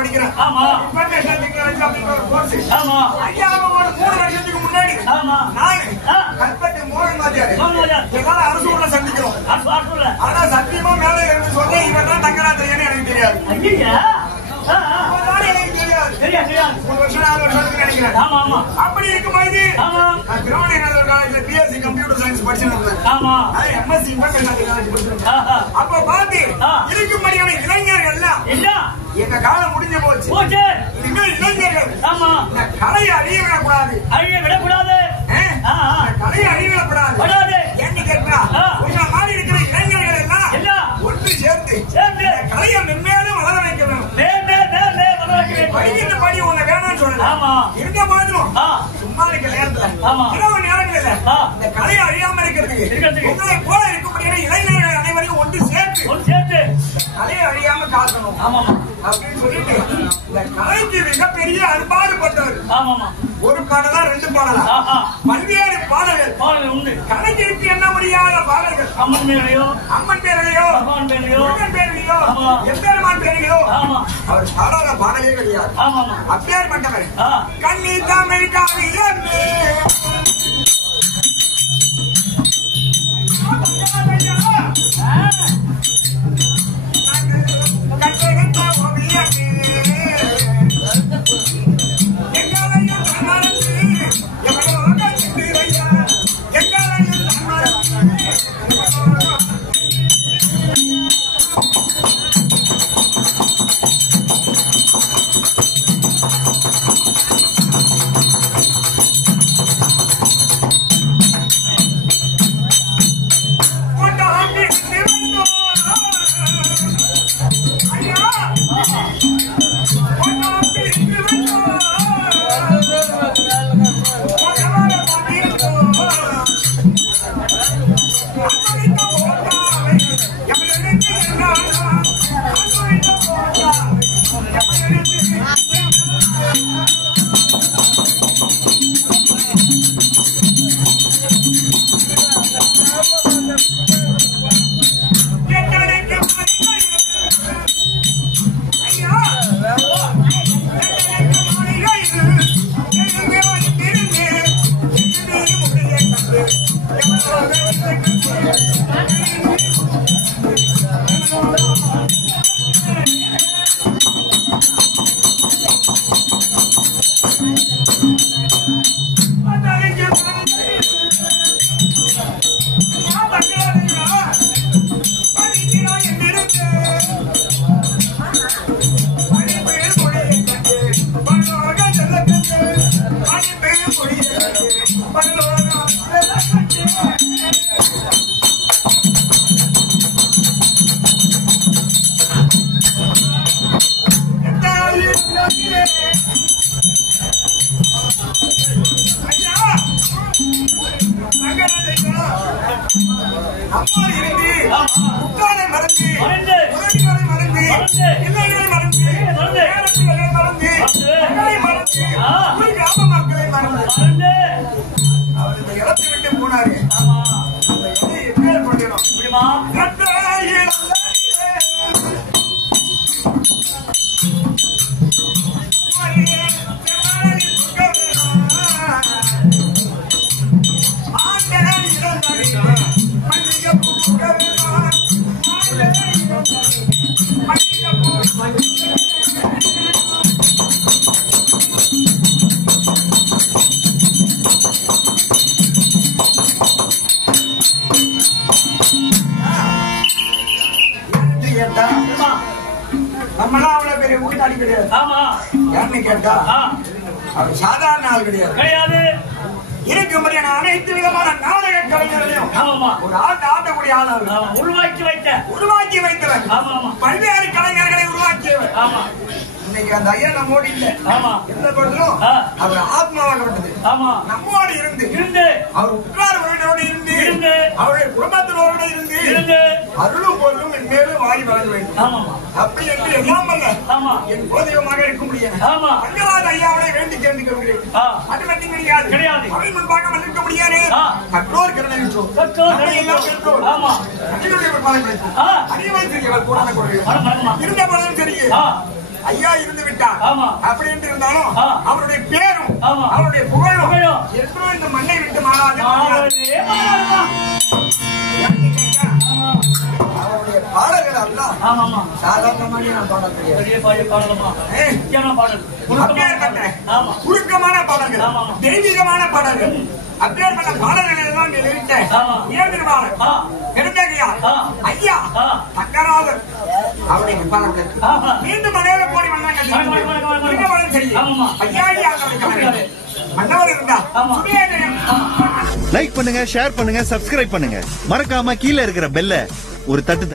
படிக்கிறேன். ஆமா. Information technology அப்படிங்கிற ஒரு கோர்ஸ். ஆமா. ஐயாவோட 3 வருஷத்துக்கு முன்னாடி ஆமா. நான் கல்பட்டு மோகன் வாத்தியார் எல்லாம் அரசூர்ல சந்திக்கிறோம். ஆனா சத்தியமா மேலே இருந்து சொல்றேன், இவன் தான் தங்கராத்திரியன்னு எனக்கு தெரியாது. எனக்கு தெரியாது. 3 வருஷம் 4 வருஷத்துக்கு நினைக்கிறேன். அப்படி இருக்கும்போது நான் திருவண்ணாமலை காலேஜ்ல பிஎஸ்சி கம்ப்யூட்டர் சயின்ஸ் படிச்சிருந்தேன். எம்எஸ்சி இன்ஃபர்மேஷன் டெக்னாலஜி படிச்சிருந்தேன். அப்ப பாத்து இருக்கும்படியான இளைஞர்கள் எல்லாம் எங்க காலம் முடிஞ்ச போச்சு. இனிமேல் இளைஞர்கள் இந்த கலையை அழிய விடக்கூடாது. கலையை அழிய விடக்கூடாது. ஏன்னு கேட்டா உங்க மாதிரி இருக்கிற இளைஞர்கள் எல்லாம் ஒன்று சேர்ந்து கலையை மென்மேலும் வளர வைக்க வேணும். படிக்கின்ற படி உன்னை வேணாம்னு சொல்லலாம். இருந்த போதிலும் சும்மா இருக்க நேரத்துல இரவு நேரங்கள்ல இந்த கலையை அழியாம இருக்கிறதுக்கு உங்களை போல இருக்கக்கூடிய இளைஞர்கள் அனைவரையும் ஒன்று சேர்த்து கலையை அழியாம காக்கணும் அப்படின்னு சொல்லிட்டு இந்த கலைக்கு மிகப்பெரிய அன்பாடுபட்டவர். ஒரு பாடலா 2 பாடலா பல்வேறு பாடல்கள் உண்டு. கலைஞருக்கு என்ன முடியாத பாடல்கள் அம்மன் பேரையோ முருகன் பேரையோ எம்பெருமான் பேரையோ அவர் பாடாத பாடலே கிடையாது. அப்பேற்பட்டவர் கண்ணி தமிழ் காவியமே நம்மளாம் அவ்வளவு பெரிய ஊட்டாளி கிடையாது. யாருன்னு கேட்டா அவர் சாதாரண ஆள் கிடையாது. இருக்கும்படியான அனைத்து விதமான நாடக கலைஞர்களையும் ஒரு ஆட்டக்கூடிய ஆள் உருவாக்கி வைத்தவர். பல்வேறு கலைஞர்களை உருவாக்கியவர். இன்னைக்கு அந்த ஐயா நம்மோடு இல்ல. எந்த பொழுதும் அவர் ஆத்மாவாகப்பட்டது நம்மோடு இருந்து அவர் உட்கார உறவினரோடு இருந்து அவருடைய குடும்பத்தினரோடு இருந்து அருளும் பொருளும் என் மேலும் வாரி வழங்க வேண்டும். அப்படி என்று எல்லாம் அல்ல என் குலதெய்வமாக இருக்க முடியாது. அங்கராஜ் ஐயாவுடைய வேண்டி கேட்டு கொள்கிறேன். அது மட்டும் கிடையாது. அவன் முன்பாக வந்திருக்க முடியாது. கற்றோர் கிரணம் அறிவை செய்யவர் கூட இருந்த பொழுதும் சரி ஐயா இருந்து விட்டார். அப்படி என்று இருந்தாலும் அவருடைய பேரும் அவருடைய புகழும் என்றும் இந்த மண்ணை விட்டு மாறாது. அவருடைய பாடல்கள் எல்லாம் சாதாரணமான பாடல் சுருக்கமான பாடல்கள், தெய்வீகமான பாடல்கள். அப்பேற்பட்ட பாடல்களை எல்லாம் நிறுத்த உயர்ந்திருவார் நெடுந்தகையார் ஐயா தக்கராதர் அவருடைய பாடல்கள் மீண்டும் அநேக கோடி மன்னர்கள் செய்யும் ஐயா மன்னவர் இருந்தா. லைக் பண்ணுங்க, ஷேர் பண்ணுங்க, சப்ஸ்கிரைப் பண்ணுங்க. மறக்காம கீழே இருக்கிற பெல்ல ஒரு தட்டு